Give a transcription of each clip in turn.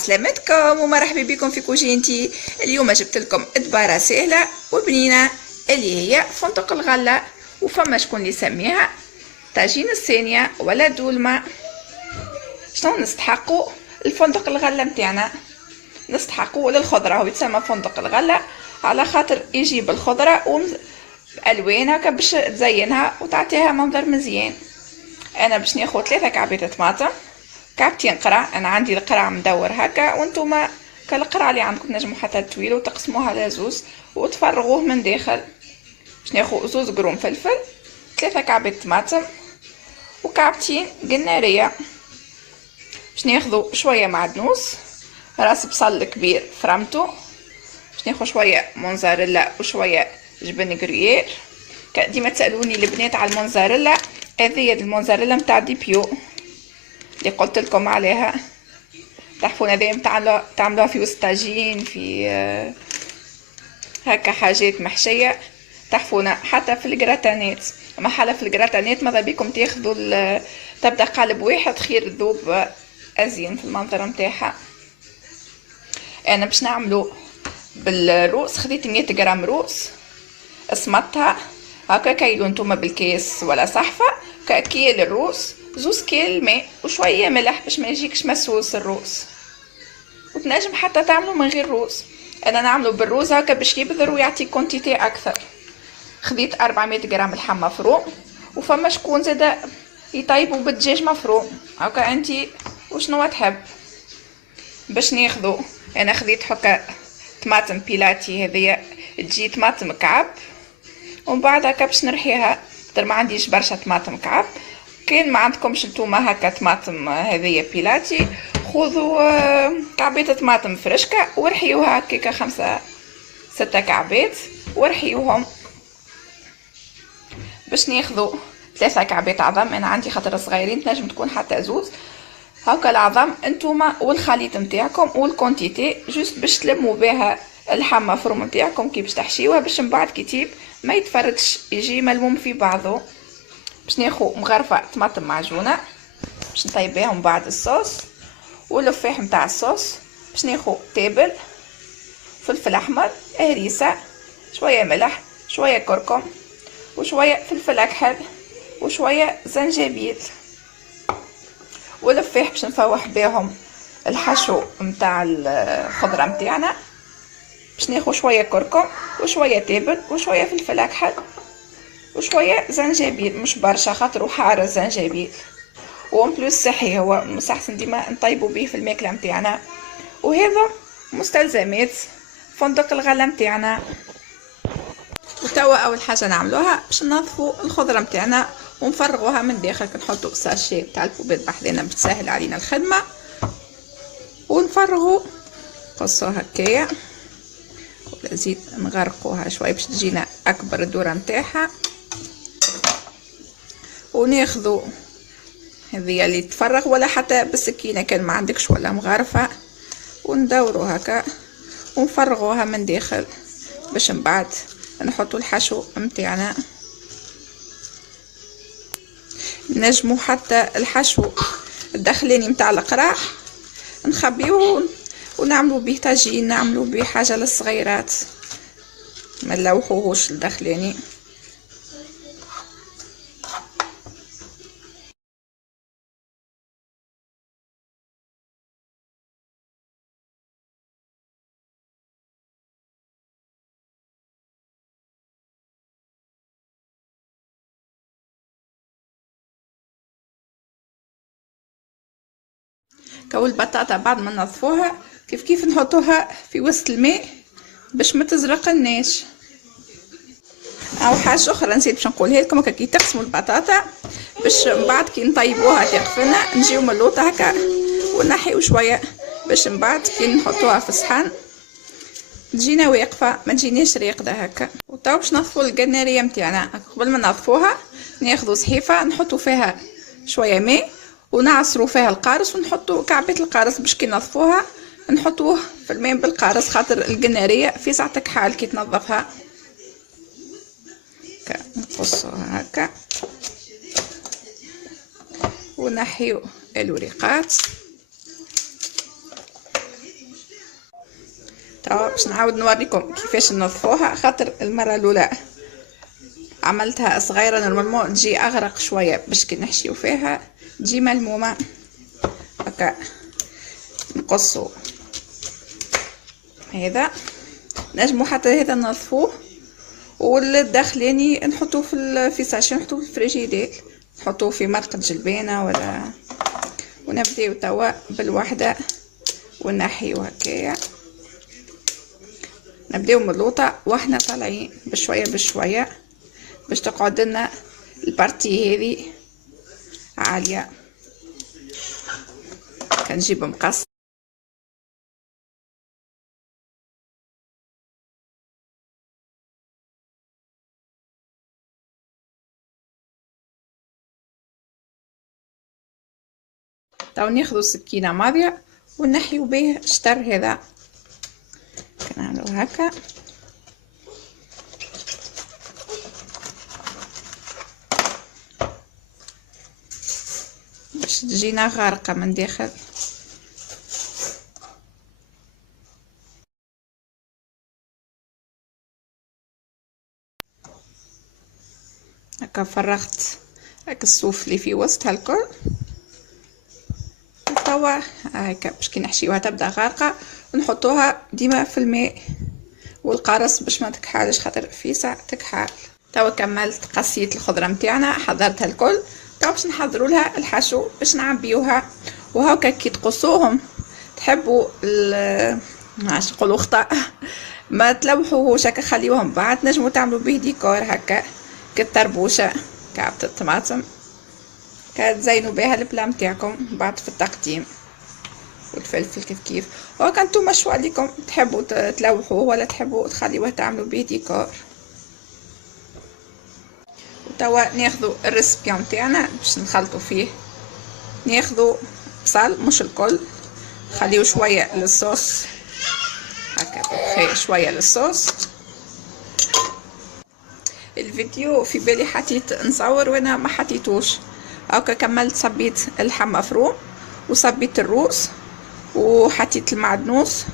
عسلامتكم ومرحبا بكم في كوجينتي. اليوم جبت لكم ادباره سهله وبنينه اللي هي فندق الغله، وفما شكون اللي يسميها طاجين الصينيه ولا دولمه. شنو نستحقوا الفندق الغله متاعنا؟ نستحقوا للخضره، هو يتسمى فندق الغله على خاطر يجيب الخضره والوان هكا باش تزينها وتعطيها منظر مزيان. انا باش ناخذ 3 كعبات طماطم، كعبتين قرع، انا عندي القرع مدور هكا وانتم كالقرع اللي عندكم تنجموا حتى تطويلوا وتقسموها على زوز وتفرغوه من داخل. باش ناخذ زوز قرون فلفل، 3 كعبات طماطم وكعبتين قناريه. باش ناخذ شويه معدنوس، راس بصل كبير فرمته. باش ناخذ شويه موزاريلا وشويه جبن كريير. ديما تسالوني البنات على الموزاريلا، هذه الموزاريلا نتاع دي بيو اللي قلت لكم عليها. تعرفون هذه تعملوها في وسطاجين، في هكا حاجات محشيه، تعرفون حتى في الجراتانات. اما حاله في الجراتانات ماذا بيكم تاخذوا تبدا قالب واحد خير ذوب ازين في المنظر نتاعها. انا باش نعملو بالروس، خديت 100 غرام روس، اسمطها هكا كيلو نتوما بالكيس ولا صحفه. كيل الروس، 2 كيل ماء وشويه ملح باش ما يجيكش مسوس الروس. وتنجم حتى تعملوا من غير روز، انا نعملو بالروز هكا باش يبذر ويعطي كونتيتي اكثر. خديت 400 غرام لحم مفروم، وفما شكون زاده يطيبوا بالدجاج مفروم هكا انتي وشنو تحب. باش ناخذو انا خديت هكا طماطم بيلاتي، هذيا تجي طماطم كعب، ومن بعد هكا باش نرحيها. ما عنديش برشا طماطم كعب، كان ما عندكمش نتوما هكا طماطم هذيا بيلاتي خذوا كعبات طماطم فرشكه ورحيوها هكاكا 5-6 كعبات ورحيوهم. باش ناخذوا 3 كعبات عظم، انا عندي خاطر صغيرين تنجم تكون حتى زوز هكا العظم انتوما والخليط نتاعكم والكونتيتي جوست باش تلموا بها اللحم مفروم نتاعكم كي باش تحشيوها، باش من بعد كي تجيب ما يتفردش يجي ملموم في بعضه. باش ناخذ مغرفه طماطم معجونه باش نطيب من بعد الصوص واللفاح نتاع الصوص. باش ناخذ تابل، فلفل احمر، هريسه، شويه ملح، شويه كركم وشويه فلفل اكحل وشويه زنجبيل ولفاح باش نفوح بهم الحشو نتاع الخضره نتاعنا. باش ناخذ شويه كركم وشويه تابل وشويه فلفل اكحل وشويه زنجبيل، مش برشا خاطر حار الزنجبيل، وان بلوس صحي، هو مستحسن ديما نطيبوا به في الماكله نتاعنا. وهذا مستلزمات فندق الغله نتاعنا. وتوا اول حاجه نعملوها باش ننظفوا الخضره نتاعنا ونفرغوها من داخل. كنحطوا ساشي تاع البوبيت بحذنا باش تسهل علينا الخدمه، ونفرغوا قصوا هكايا ولا زيد نغرقوها شويه باش تجينا اكبر الدوره نتاعها. وناخذوا هذه اللي تفرغ ولا حتى بالسكينه كان ما عندكش ولا مغرفه، وندوروا هكا ونفرغوها من داخل باش من بعد نحطوا الحشو نتاعنا. نجموا حتى الحشو الداخلاني نتاع القرع نخبيوه ونعملوا به طاجين، نعملوا به حاجه للصغيرات، ما نلوحوهوش الداخلاني. كو البطاطا بعد ما ننظفوها كيف نحطوها في وسط الماء باش ما تزرقلناش. او حاجه اخرى نسيت باش نقولها لكم، كي تقسموا البطاطا باش من بعد كي نطيبوها تقفلنا نجيو من اللوطه هكا ونحيو شويه باش من بعد كي نحطوها في الصحن تجينا واقفه ما تجيناش راقده هكا. وتو باش نظفوا القناريه نتاعنا. قبل ما نظفوها ناخذوا صحيفه نحطوا فيها شويه ماء ونعصروا فيها القارص ونحطوا كعبات القارص باش كي نظفوها نحطوه في الماء بالقارص، خاطر القناريه في ساعتك حال كي تنظفها. نقصوها هكا ونحيو الوريقات توا باش نعاود نوريكم كيفاش ننظفوها، خاطر المره الاولى عملتها صغيره نورمالمون تجي اغرق شويه، باش كي نحشيو فيها تجي ملمومه. هكا نقصو هذا، نجمو حتى هذا ننظفوه، والداخلاني نحطوه في ساشي، نحطوه في الفريجيدير، نحطوه في مرقة جلبانة ولا. ونبداو توا بالوحدة ونحيو هكايا، نبداو من اللوطة واحنا طالعين بشوية بشوية باش تقعد لنا البارتي هذه عالية. كنجيب مقص تو ناخذ سكينة ماضية ونحيو به الشطر هذا، كنعملو هكا باش تجينا غارقة من داخل. هكا فرغت هكا الصوف اللي في وسطها الكل. توا هكا باش كي نحشيوها تبدا غارقه، ونحطوها ديما في الماء والقرص باش ما تكحالش، خاطر في ساعه تكحال. توا كملت قصيت الخضره نتاعنا، حضرتها الكل. توا باش نحضروا لها الحشو باش نعبيوها. وهكا كي تقصوهم تحبوا ماش نقولوا خطا ما تلوحوهوش هكا، خليوهم بعد نجموا تعملوا به ديكور هكا كالطربوشه كعبة الطماطم، كتزينوا بها البلا نتاعكم بعد في التقديم. والفلفل كيف كيف. وهكا نتوما شو عليكم، تحبوا تلوحوه ولا تحبوا تخليوه تعملوا به ديكور. وتوا ناخذوا الريسبيون تاعنا باش نخلطوا فيه. ناخذوا بصل مش الكل، خليو شويه للصوص هكا، شويه للصوص. الفيديو في بالي حطيت نصور وانا ما حطيتوش. هكا كملت، صبيت اللحم مفروم وصبيت الروس وحطيت المعدنوس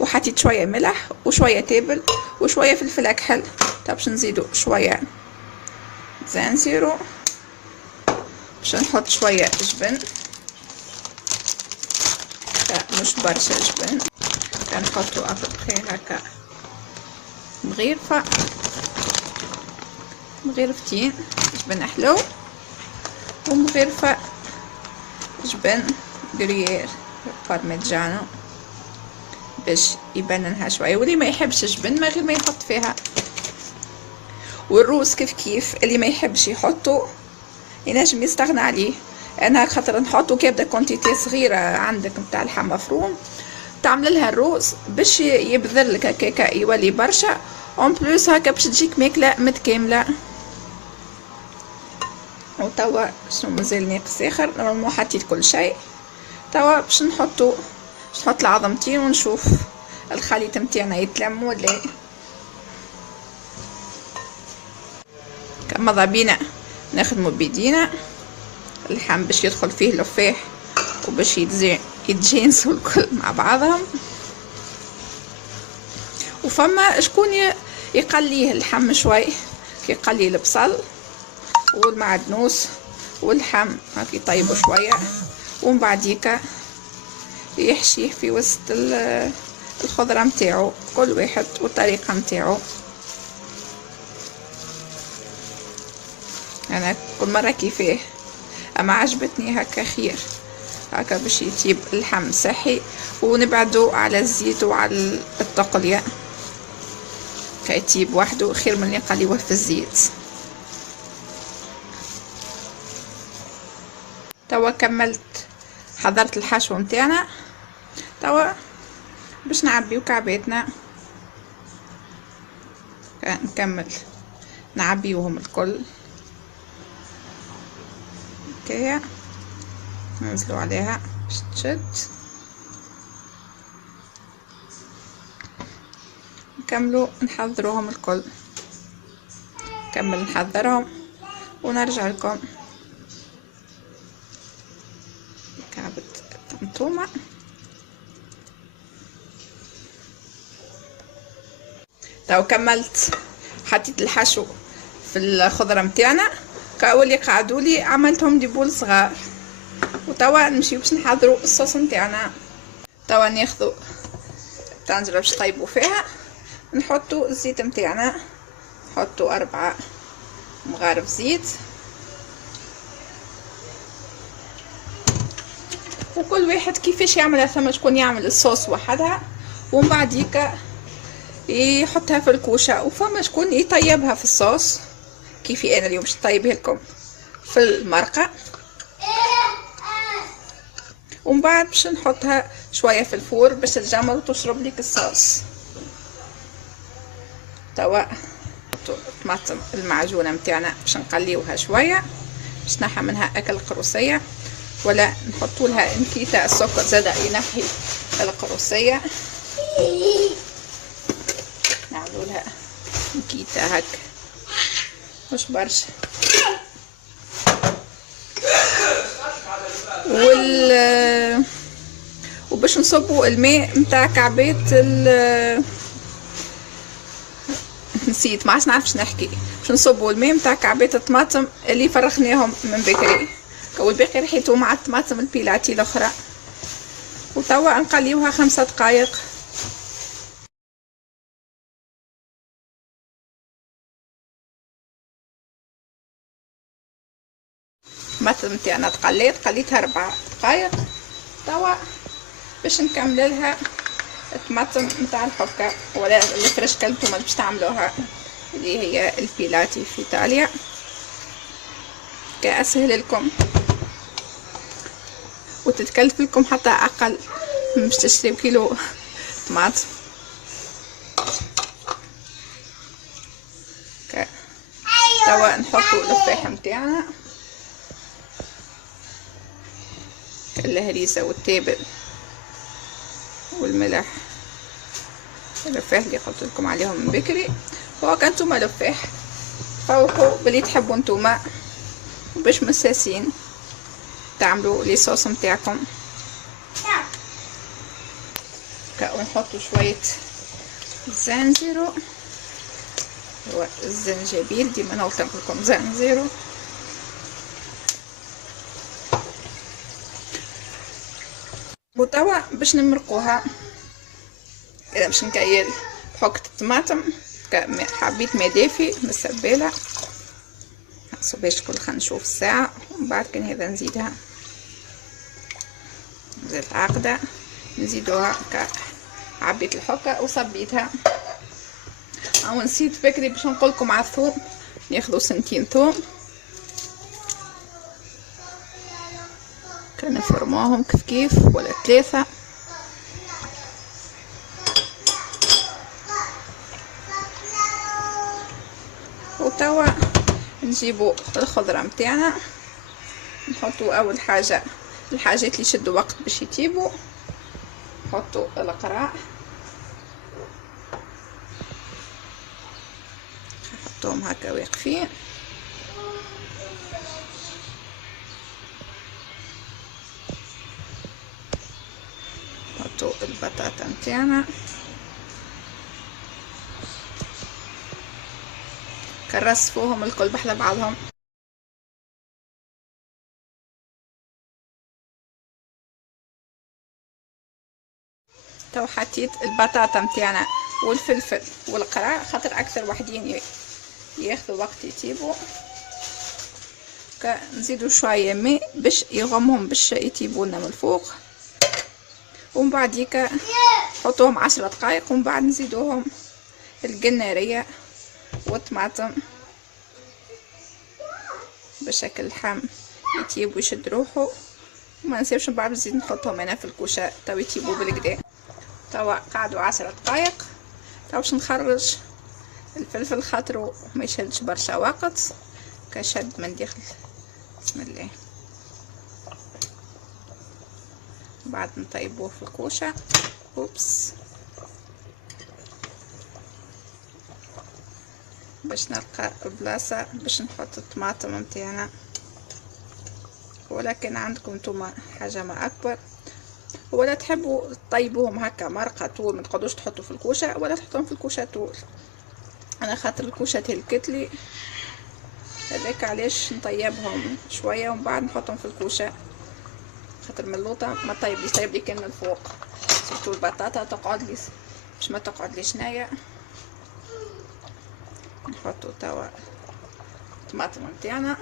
وحطيت شويه ملح وشويه تابل وشويه فلفل اكحل. طب باش نزيدو شويه زنجيرو، باش نحط شويه جبن، مش برشا جبن، كنحطو ابخي هكا مغيرفه مغيرفتين جبن حلو، ومغيرفه جبن جريير بارميجانو باش يبننها شويه، واللي ما يحبش جبن ما غير ما يحط فيها. والروز كيف كيف، اللي ما يحبش يحطه ينجم يستغنى عليه. انا خاطر نحطو كابده كونتيتي صغيره عندك نتاع اللحم مفروم، تعمل لها الروز باش يبذر لك هكاكا يولي برشا اون بلوس، هكا باش تجيك ماكله متكامله. وتوا شنو مازال ناقص اخر، نورمالمون حطيت كل شيء. توا باش نحطو، باش نحط العظمتين ونشوف الخليط نتاعنا يتلم ولا. كما ضبينا نخدمو بيدينا اللحم باش يدخل فيه لفاح وباش يتجانسوا الكل مع بعضهم. وفما شكون يقليه اللحم شوي، يقلي البصل والمعدنوس واللحم هاك يطيبوا شويه، ومن بعديكا يحشيه في وسط الخضره نتاعو، كل واحد والطريقه نتاعو. انا كل مره كيفاه، اما عجبتني هكا خير، هكا باش يطيب اللحم صحي ونبعدو على الزيت وعلى التقليه، كيطيب وحده خير من اللي نقليوه في الزيت. توا كملت حضرت الحشو نتاعنا. توا باش نعبيو كعباتنا، نكمل نعبيوهم الكل هكايا، ننزلو عليها باش تشد، نكملو نحضروهم الكل، نكمل نحضرهم ونرجع لكم. كعبة الطمطومة تو كملت، حطيت الحشو في الخضره متاعنا، كاولي قعدوا لي عملتهم دي بول صغار. وتوا نمشيو باش نحضروا الصوص متاعنا. توا ناخذوا الطنجره باش نطيبوا فيها، نحطوا الزيت متاعنا، نحطوا 4 مغارف زيت، وكل واحد كيفاش يعملها. ثم شكون يعمل الصوص وحدها ومن بعديك يحطها في الكوشه، وفما شكون يطيبها في الصوص كيفي انا اليوم باش نطيبها لكم في المرقه. ومن بعد باش نحطها شويه في الفور باش تتجمر وتشرب لك الصوص. توا طماطم المعجونه متاعنا باش نقليوها شويه باش تنحى منها اكل القروسيه، ولا نحطوا لها نكيته السكر زادا ينحي القروسيه، نعملوا لها نكيته هكا مش برشا. وباش نصبوا الماء متاع كعبات نسيت، ما عادش نعرفش نحكي. باش نصبوا الماء متاع كعبات الطماطم اللي فرخناهم من بكري، والباقي ريحته مع الطماطم البيلاتي الاخرى. وتوا نقليوها 5 دقائق. الطماطم متاعنا قليتها 4 دقائق. توا باش نكمل لها الطماطم متاع الحكه ولا الفريش كلتومه باش تعملوها، اللي هي البيلاتي في ايطاليا. كأسهل لكم وتتكلف لكم حتى اقل من باش تشتريو كيلو طماطم. توا نحطوا الفاح متاعنا، الهريسه والتابل والملح، الرفاح اللي قلت لكم عليهم من بكري. وهكا نتوما لفاح فوقوا باللي تحبوا نتوما، باش مساسين تعملوا لي صوص متاعكم. ونحطوا شويه زنجيرو، هو الزنجبيل ديما انا قلت لكم زنجيرو. وتوا باش نمرقوها، اذا باش نكيل حكة الطماطم حبيت ما دافي من السبالة باش كل خلينا نشوف الساعة. ومن بعد كان هذا نزيدها زيت عاقدة، نزيدوها عبيت الحكة وصبيتها. او نسيت بكري باش نقولكم على الثوم، ناخذوا 2 ثوم كنفرموهم كيف ولا 3. وتوا نجيبوا الخضرة متاعنا، نحطوا اول حاجة الحاجات اللي يشدوا وقت باش يطيبوا. نحطوا القراع، نحطوهم هكا واقفين. نحطوا البطاطا متاعنا، كنرصفوهم الكل بحذا بعضهم. تو حطيت البطاطا متاعنا والفلفل والقراع، خاطر اكثر وحدين ياخذوا وقت يطيبوا. نزيدوا شويه ماء باش يغمهم باش يطيبوا لنا من الفوق. ومن بعديك نحطوهم 10 دقائق، ومن بعد نزيدوهم القناريه والطماطم بشكل اللحم يطيب ويشد روحه. وما نسيبش من بعد نزيد نحطهم هنا في الكوشه تو يطيبوا بالكدا. توا قعدوا 10 دقائق. توا باش نخرج الفلفل خاطرو ما يشدش برشا وقت، كشد من داخل. بسم الله. بعد نطيبوه في الكوشه. اوبس، باش نلقى بلاصه باش نحط الطماطم متاعنا. ولكن عندكم نتوما حجم اكبر، ولا تحبوا تطيبوهم هكا مرقه طول ما تقعدوش تحطوا في الكوشه، ولا تحطوهم في الكوشه طول. انا خاطر الكوشات الكتلي هذاك علاش نطيبهم شويه ومن بعد نحطهم في الكوشه، خاطر من اللوطه ما طيبليش، طيب لي كان من الفوق. سيرتو البطاطا تقعد لي باش ما تقعد ليش نايه. نحطو توا الطماطم نتاعنا،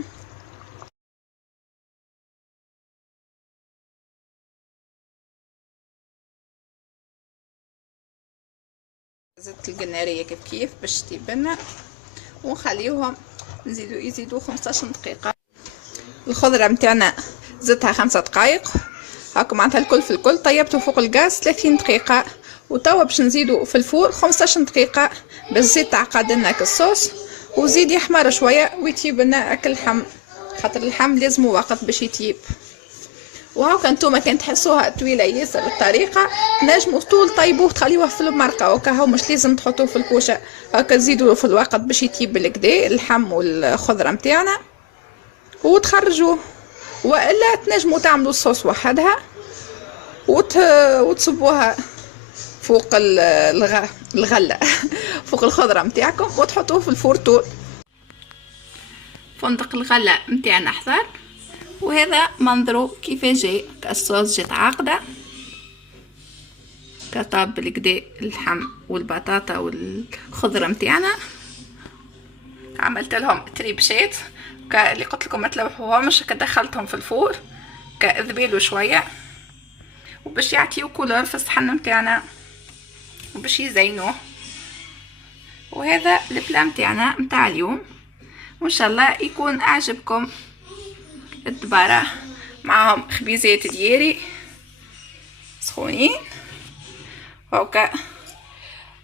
زدت القناريه كيف باش تيبنا، ونخليوهم يزيدوا 15 دقيقه. الخضره نتاعنا زدتها 5 دقائق هاكم، معناتها الكل في الكل طيبته فوق الغاز 30 دقيقه. وتوا باش نزيدو في الفور 15 دقيقه باش زيد تعقد لنا الصوص وزيد يحمر شويه ويطيب لنا اكل اللحم، خاطر اللحم لازمو وقت باش يطيب. وهاكا نتوما كان تحسوها طويله ياسر الطريقه نجمو طول طيبوه تخليوه في المرقه، وكهو مش لازم تحطوه في الكوشه، هاكا تزيدوا في الوقت باش يطيب بالكدا اللحم والخضره نتاعنا وتخرجوه. والا تنجموا تعملوا الصوص وحدها وتصبوها فوق الغله فوق الخضره نتاعكم وتحطوه في الفرن. فندق الغله نتاعنا حضر، وهذا منظره كيف جاي، الصوص جات عاقده كطاب بالكدا اللحم والبطاطا والخضره نتاعنا. عملت لهم تريبشات اللي قلت لكم ما تلوحوهمش، دخلتهم في الفور كذبيلو شويه وباش يعطيو كولور في الصحن نتاعنا وباش يزينوه. وهذا البلا نتاعنا نتاع اليوم، وان شاء الله يكون اعجبكم. الدبارة معهم خبيزات ديالي سخونين هاكا،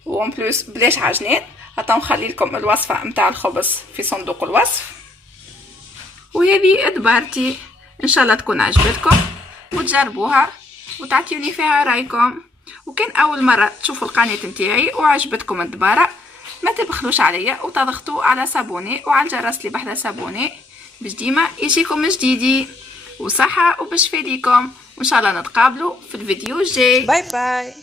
وان بلوس بلاش عجنات. هطا نخلي لكم الوصفه نتاع الخبز في صندوق الوصف. وهذه دبارتي ان شاء الله تكون عجبتكم وتجربوها وتعطيوني فيها رايكم. وكان اول مره تشوفوا القناه نتاعي وعجبتكم الدباره ما تبخلوش عليا وتضغطوا على صابوني وعلى الجرس اللي بحذا صابوني باش ديما يجيكم جديدي وصحه وبشفى ليكم. وان شاء الله نتقابلوا في الفيديو الجاي. باي باي.